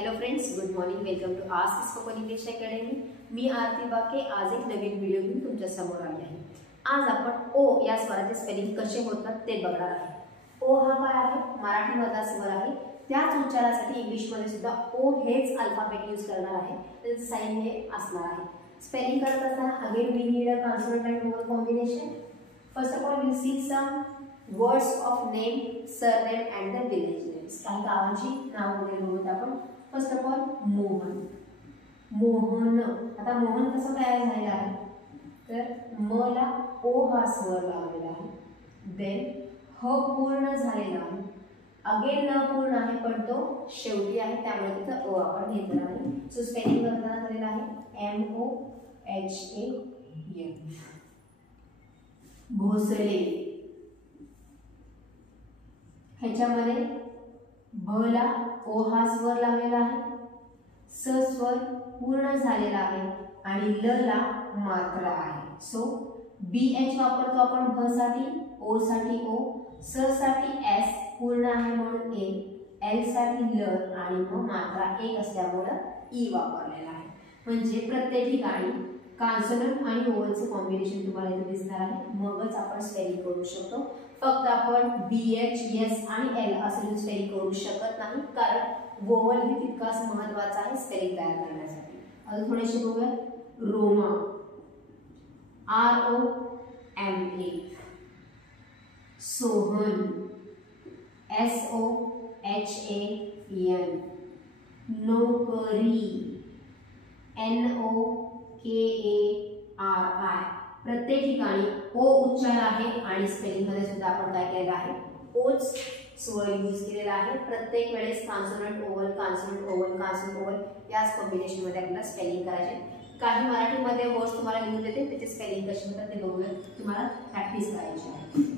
Hello friends, good morning. Welcome to ask spoken English academy. मी आरती बाके आज एक नवीन video घेऊन तुमच्या समोर आली आहे. आज आपण ओ या स्वराचे स्पेलिंग कसे होतात ते बघणार आहे. ओ हा काय आहे? मराठीमधला स्वर आहे. त्याच उच्चारासाठी इंग्लिशमध्ये सुद्धा ओ हेच अल्फाबेट यूज करणार आहे. त्याचं साइन हे असणार आहे. स्पेलिंग करत असताना again we need a consonant and vowel combination. First of all we see some words of name, surname and the village names. काही गावांची नाव वगैरे बघूत आपण. First of all Mohan. Mohan. आता मोहन कसं तयार झालेलं आहे? तर म ला ओ हा स्वर लावलेला आहे. देन ह पूर्ण झालेला आहे. अगेन न पूर्ण आहे पण तो शेवटी आहे, त्यामुळे तिथं ओ आपण घेतला आहे. सो स्पेलिंग करताना झालेला आहे MOHAN. भोसले. ह्याच्यामध्ये भ ला ओ हा स्वर लावलेला आहे. स स्वर पूर्ण झालेला आहे आणि ल ला मात्रा आहे. सो BH वापरतो आपण भ साठी, ओ साठी ओ, स साठी S पूर्ण आहे म्हणून A, L साठी ल आणि मग मात्रा एक असल्यामुळे ई वापरलेला आहे. म्हणजे प्रत्येक ठिकाणी कॉन्सोनंट आणि व्होवलचं कॉम्बिनेशन तुम्हाला इथे दिसणार आहे. मगच आपण स्पेलिंग करू शकतो. फक्त आपण BH, S आणि L असं स्पेलिंग करू शकत नाही, कारण व्होवल हे तितकाच महत्त्वाचा आहे स्पेलिंग तयार करण्यासाठी. अजून थोडेसे बघूया. रोमा. ROMA. सोहन. SOHAN. नोकरी. NOKARI. प्रत्येक ठिकाणी ओ उच्चार आहे आणि स्पेलिंग मध्ये सुद्धा आपण काय केलेलं आहे? ओच स्वर यूज केलेला आहे. प्रत्येक वेळेस consonant oval, consonant oval, consonant oval याच कॉम्बिनेशन मध्ये आपल्याला स्पेलिंग करायचे. काही मराठीमध्ये वर्ड्स तुम्हाला लिहून देते, त्याचे स्पेलिंग कसे होतात ते बघूया. तुम्हाला प्रॅक्टिस करायची आहे.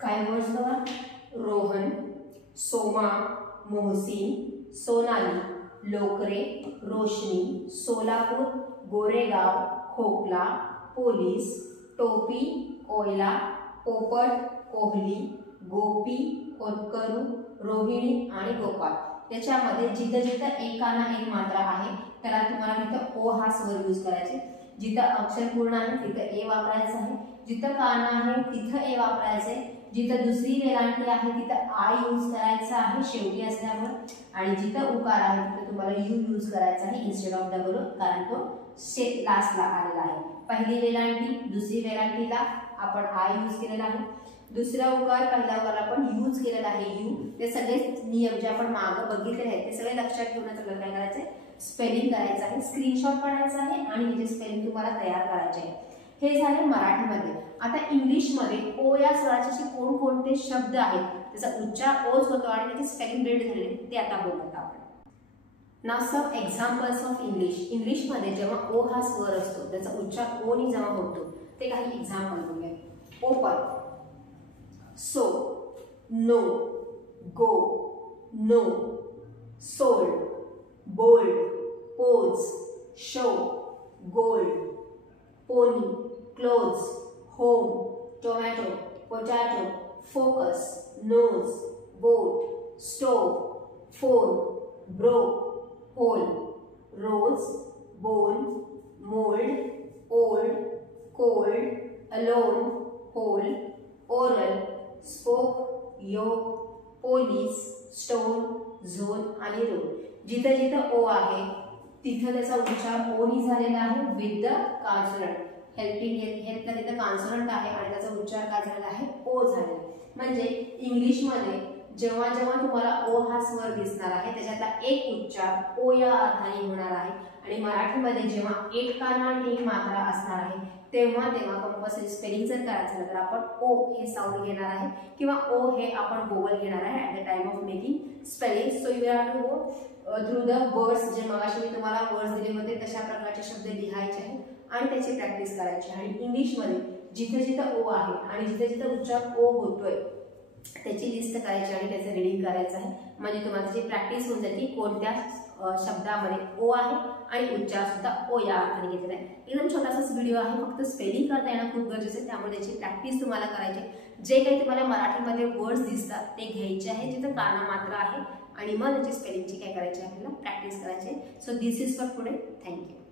काय वर्ड्स बघा. रोहन, सोमा, मोहसिन, सोनाली, लोकरे, रोशनी, सोलापूर, गोरेगाव, खोकला, पोलीस, टोपी, कोयला, पोपट, कोहली, गोपी, होतकरू, रोहिणी आणि गोपाळ. याच्यामध्ये जिथं जिथं एकाना एक मात्रा आहे त्याला तुम्हाला तिथं ओ हा स्वर यूज करायचे. जिथं अक्षर पूर्ण आहे तिथं ए वापरायचं आहे. जिथं काना आहे तिथं ए वापरायचे. जिथं दुसरी वेलांटी आहे तिथं आय यूज करायचा आहे शेवटी असल्यामुळे, आणि जिथं उकार आहे तिथं तुम्हाला यू यूज करायचा आहे इन्स्टेड ऑफ डबल, कारण तो लास्टला आलेला आहे. पहिली वेलांटी, दुसरी वेलांटीला आपण आय यूज केलेला आहे. दुसरा उकार, पहिला उकार आपण यूज केलेला आहे यू. ते सगळे नियम जे आपण मागे बघितले आहेत ते सगळे लक्षात ठेवून आपल्याला काय करायचं आहे? स्पेलिंग करायचं आहे. स्क्रीनशॉट काढायचा आहे आणि हे स्पेलिंग तुम्हाला तयार करायचे आहे. हे झाले मराठीमध्ये. आता इंग्लिशमध्ये ओ या स्वराचे कोणकोणते शब्द आहेत, त्याचा उच्चार ओच होतो आणि त्याची स्पेलिंग बिल्ड झालेली ते आता बघूया आपण. नाव सम एक्झाम्पल्स ऑफ इंग्लिश. इंग्लिशमध्ये जेव्हा ओ हा स्वर असतो त्याचा उच्चार ओ नी जेव्हा होतो ते काही एक्झाम्पल बघूया. Open, so, no, go, no, sold, bold, pose, show, gold, pony, close, home, tomato, potato, focus, nose, boat, stove, phone, bro, hole, rose, bowl, mould, old, cold, alone, hole, oral, spoke, योग, police, stone, zone आणि role. जिथं जिथं ओ आहे तिथं त्याचा उच्चार ओ नी झालेला आहे विथ द कॉन्सोनंट. हेल्पिंग हेल्पला तिथं कॉन्सोनंट आहे आणि त्याचा उच्चार काय झालेला आहे ओ झालेला. म्हणजे इंग्लिशमध्ये जेव्हा जेव्हा तुम्हाला ओ हा स्वर दिसणार आहे त्याच्यातला एक उच्चार ओ या अर्थाने होणार आहे आणि मराठीमध्ये जेव्हा एक काना आणि मात्रा असणार आहे तेव्हा तेव्हा कंपल्सरी स्पेलिंग जर करायचं झालं तर आपण ओ हे साऊंड घेणार आहे किंवा ओ हे आपण वोवल घेणार आहे at the time of making spelling. So you have to go through the words. जे मगाशी मी तुम्हाला वर्ड्स दिले होते तशा प्रकारचे शब्द लिहायचे आहेत आणि त्याची प्रॅक्टिस करायची. आणि इंग्लिशमध्ये जिथे जिथं ओ आहे आणि जिथे जिथं उच्चार ओ होतोय त्याची लिस्ट करायची आणि त्याचं रीडिंग करायचं आहे. म्हणजे तुम्हाला त्याची प्रॅक्टिस होऊन जाईल की कोणत्या शब्दामध्ये ओ आहे आणि उच्चार सुद्धा ओ या अर्थाने घेतलेला आहे. एकदम छोटासाच व्हिडिओ आहे, फक्त स्पेलिंग करता येणं खूप गरजेचं आहे. त्यामुळे त्याची प्रॅक्टिस तुम्हाला करायची. जे काही तुम्हाला मराठीमध्ये वर्ड्स दिसतात ते घ्यायचे आहे जिथं काना मात्रा आहे आणि मग त्याची स्पेलिंगची काय करायची आपल्याला प्रॅक्टिस करायची. So this is for today. Thank you.